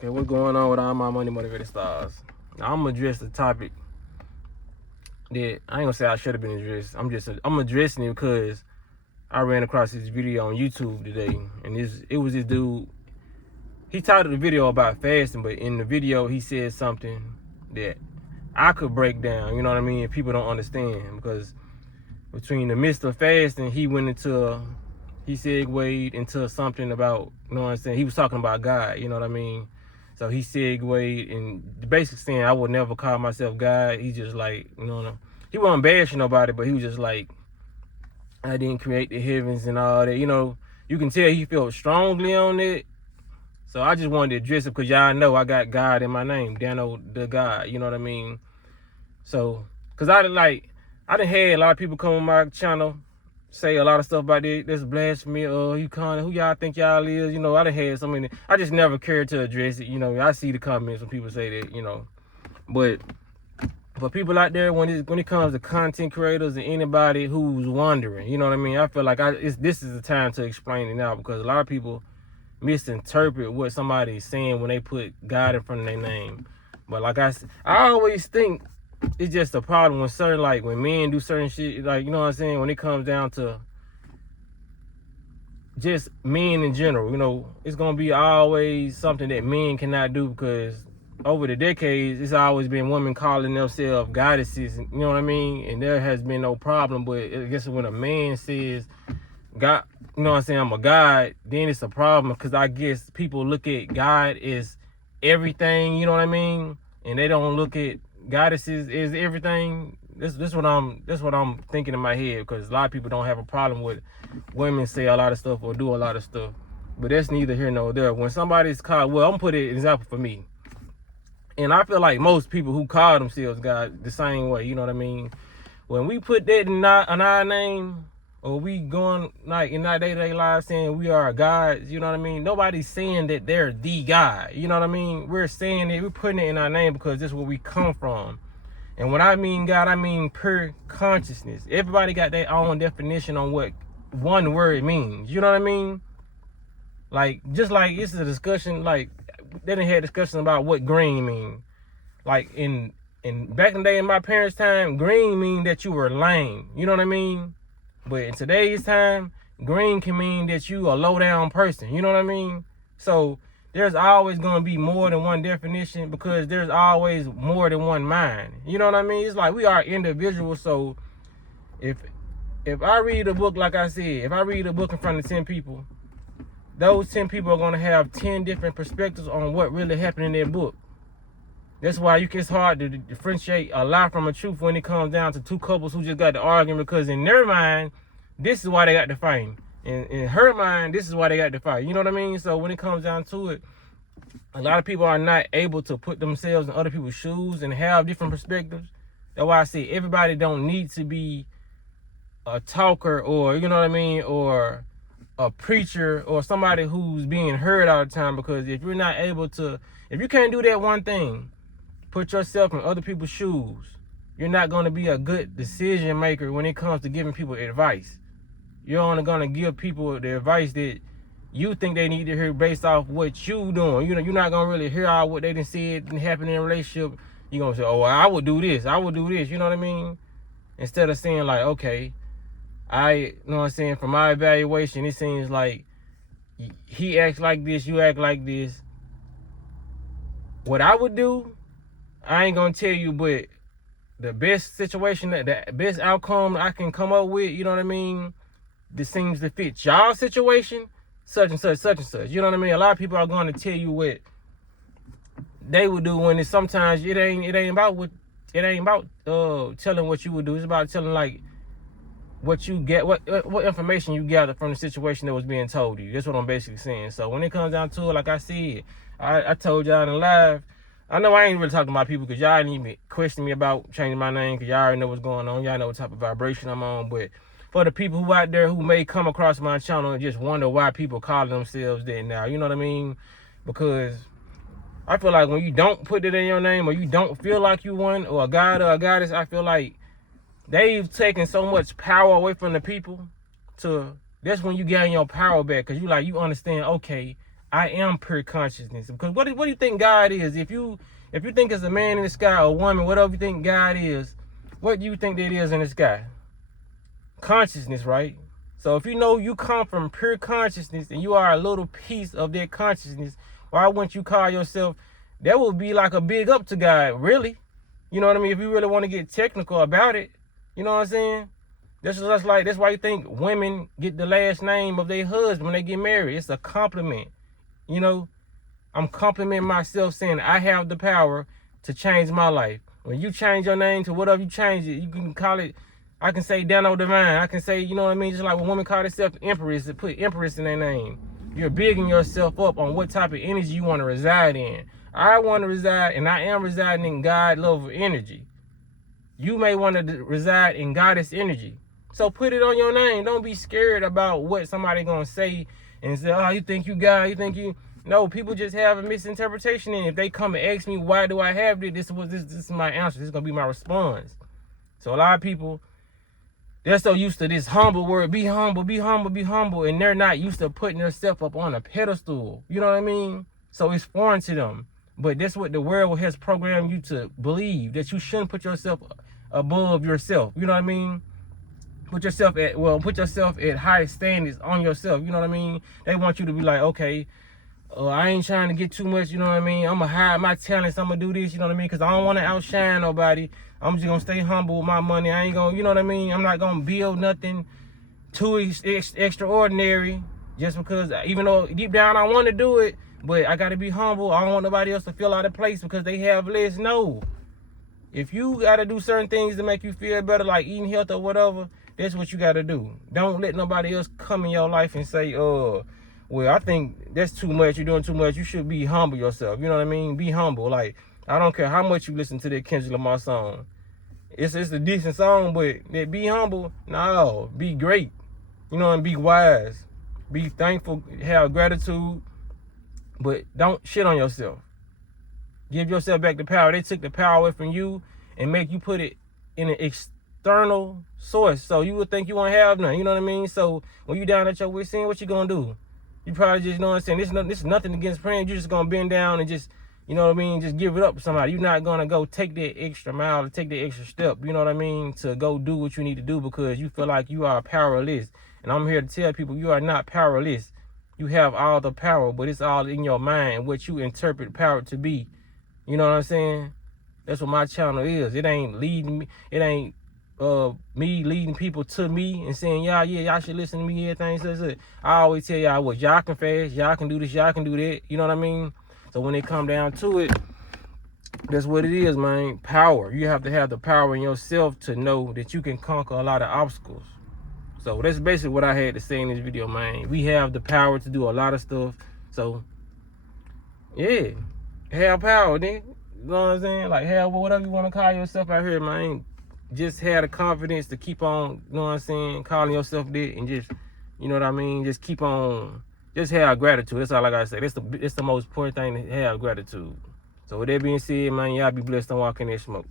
Okay, what's going on with all my money motivated stars? Now, I'm gonna address the topic that I ain't gonna say I should have been addressed. I'm addressing it because I ran across this video on YouTube today, and it was this dude. He titled the video about fasting, but in the video he said something that I could break down. You know what I mean? If people don't understand, because between the midst of fasting, he segued into something about, you know what I'm saying? He was talking about God, you know what I mean? So he segued and basically saying I would never call myself God. He just like, you know, he wasn't bashing nobody, but he was just like, I didn't create the heavens and all that. You know, you can tell he felt strongly on it. So I just wanted to address it because y'all know I got God in my name, Dano the God, you know what I mean? So, because I done had a lot of people come on my channel, say a lot of stuff about this blasphemy, you kind of, who y'all think y'all is, you know, I done had so many, I just never cared to address it, you know, I see the comments when people say that, you know, but for people out there, when it comes to content creators and anybody who's wondering, you know what I mean, I feel like this is the time to explain it now, because a lot of people misinterpret what somebody is saying when they put God in front of their name. But like I always think it's just a problem when when men do certain shit, like, you know what I'm saying, when it comes down to just men in general, you know, it's gonna be always something that men cannot do, because over the decades it's always been women calling themselves goddesses, you know what I mean, and there has been no problem. But I guess when a man says God, you know what I'm saying, I'm a God, then it's a problem, because I guess people look at God as everything, you know what I mean, and they don't look at goddesses as everything. This what I'm thinking in my head, because a lot of people don't have a problem with women say a lot of stuff or do a lot of stuff, but that's neither here nor there. When somebody's called, well, I'm gonna put an example for me, and I feel like most people who call themselves God the same way, you know what I mean, when we put that in our name, or we going like in our day-to-day lives saying we are gods, you know what I mean? Nobody's saying that they're the God, you know what I mean? We're saying it, we're putting it in our name because this is where we come from. And when I mean God, I mean pure consciousness. Everybody got their own definition on what one word means, you know what I mean? Like, just like it's a discussion, like they done had discussion about what green mean. Like in back in the day, in my parents' time, green mean that you were lame, you know what I mean? But in today's time, green can mean that you a low down person. You know what I mean? So there's always going to be more than one definition, because there's always more than one mind. You know what I mean? It's like we are individuals. So if I read a book, like I said, if I read a book in front of 10 people, those 10 people are going to have 10 different perspectives on what really happened in their book. That's why it's hard to differentiate a lie from a truth when it comes down to two couples who just got to arguing, because in their mind, this is why they got to fight. In her mind, this is why they got to fight. You know what I mean? So when it comes down to it, a lot of people are not able to put themselves in other people's shoes and have different perspectives. That's why I say everybody don't need to be a talker, or, you know what I mean, or a preacher, or somebody who's being heard all the time. Because if you're not able to, if you can't do that one thing, put yourself in other people's shoes, you're not going to be a good decision maker when it comes to giving people advice. You're only going to give people the advice that you think they need to hear based off what you doing. You know, you're not going to really hear all what they done said and happen in a relationship. You're going to say, oh, I would do this, you know what I mean? Instead of saying like, okay, you know what I'm saying, from my evaluation, it seems like he acts like this, you act like this. What I would do, I ain't gonna tell you, but the best situation, the best outcome I can come up with, you know what I mean, this seems to fit y'all situation, such and such, such and such. You know what I mean? A lot of people are going to tell you what they would do, when sometimes it ain't about telling what you would do. It's about telling like what you get, what information you gather from the situation that was being told you. That's what I'm basically saying. So when it comes down to it, like I said, I told y'all in live, I know I ain't really talking to my people, because y'all didn't even question me about changing my name, because y'all already know what's going on. Y'all know what type of vibration I'm on. But for the people who out there who may come across my channel and just wonder why people call themselves that now, you know what I mean? Because I feel like when you don't put it in your name, or you don't feel like you one, or a god or a goddess, I feel like they've taken so much power away from the people. That's when you gain your power back, because you understand, okay, I am pure consciousness. Because what do you think God is? If you think it's a man in the sky or a woman, whatever you think God is, what do you think that is in the sky? Consciousness, right? So if you know you come from pure consciousness and you are a little piece of that consciousness, why wouldn't you call yourself? That would be like a big up to God, really. You know what I mean? If you really want to get technical about it, you know what I'm saying? That's why you think women get the last name of their husband when they get married. It's a compliment. You know, I'm complimenting myself saying I have the power to change my life. When you change your name to whatever you change it, you can call it, I can say Dano Divine. I can say, you know what I mean? Just like when women call themselves Empress, they put Empress in their name. You're bigging yourself up on what type of energy you want to reside in. I want to reside, and I am residing in God love energy. You may want to reside in goddess energy. So put it on your name. Don't be scared about what somebody gonna say and say, oh, you think you God, you think you... No, people just have a misinterpretation. And if they come and ask me, why do I have this? This is my answer. This is gonna be my response. So a lot of people, they're so used to this humble word, be humble, be humble, be humble, and they're not used to putting themselves up on a pedestal. You know what I mean? So it's foreign to them. But that's what the world has programmed you to believe, that you shouldn't put yourself above yourself. You know what I mean? Put yourself at high standards on yourself. You know what I mean? They want you to be like, okay, I ain't trying to get too much, you know what I mean? I'm going to hide my talents. I'm going to do this, you know what I mean? Because I don't want to outshine nobody. I'm just going to stay humble with my money. I ain't going to, you know what I mean? I'm not going to build nothing too extraordinary just because, even though deep down I want to do it, but I got to be humble. I don't want nobody else to feel out of place because they have less. No. If you got to do certain things to make you feel better, like eating health or whatever, that's what you got to do. Don't let nobody else come in your life and say, well, I think that's too much. You're doing too much. You should be humble yourself. You know what I mean? Be humble. Like, I don't care how much you listen to that Kendrick Lamar song. It's a decent song, but that be humble, no. Be great. You know, and be wise. Be thankful. Have gratitude. But don't shit on yourself. Give yourself back the power. They took the power away from you and make you put it in an external source. So you would think you won't have none. You know what I mean? So when you down at your wit's end, what you gonna do? You probably just, you know what I'm saying, this is nothing against praying. You're just going to bend down and just, you know what I mean, just give it up to somebody. You're not going to go take that extra mile, to take that extra step, you know what I mean, to go do what you need to do because you feel like you are powerless. And I'm here to tell people you are not powerless. You have all the power, but it's all in your mind and what you interpret power to be. You know what I'm saying? That's what my channel is. It ain't leading me. It ain't me leading people to me and saying, y'all should listen to me, everything. I always tell y'all what y'all can fast, y'all can do this, y'all can do that. You know what I mean? So when it come down to it, that's what it is, man. Power. You have to have the power in yourself to know that you can conquer a lot of obstacles. So that's basically what I had to say in this video, man. We have the power to do a lot of stuff. So, yeah. Have power, nigga. You know what I'm saying? Like, have whatever you want to call yourself out here, man. Just have the confidence to keep on, you know what I'm saying, calling yourself that and just, you know what I mean, just keep on, just have gratitude. That's all I gotta say. That's the most important thing, to have gratitude. So with that being said, man, y'all be blessed and walk in that smoke.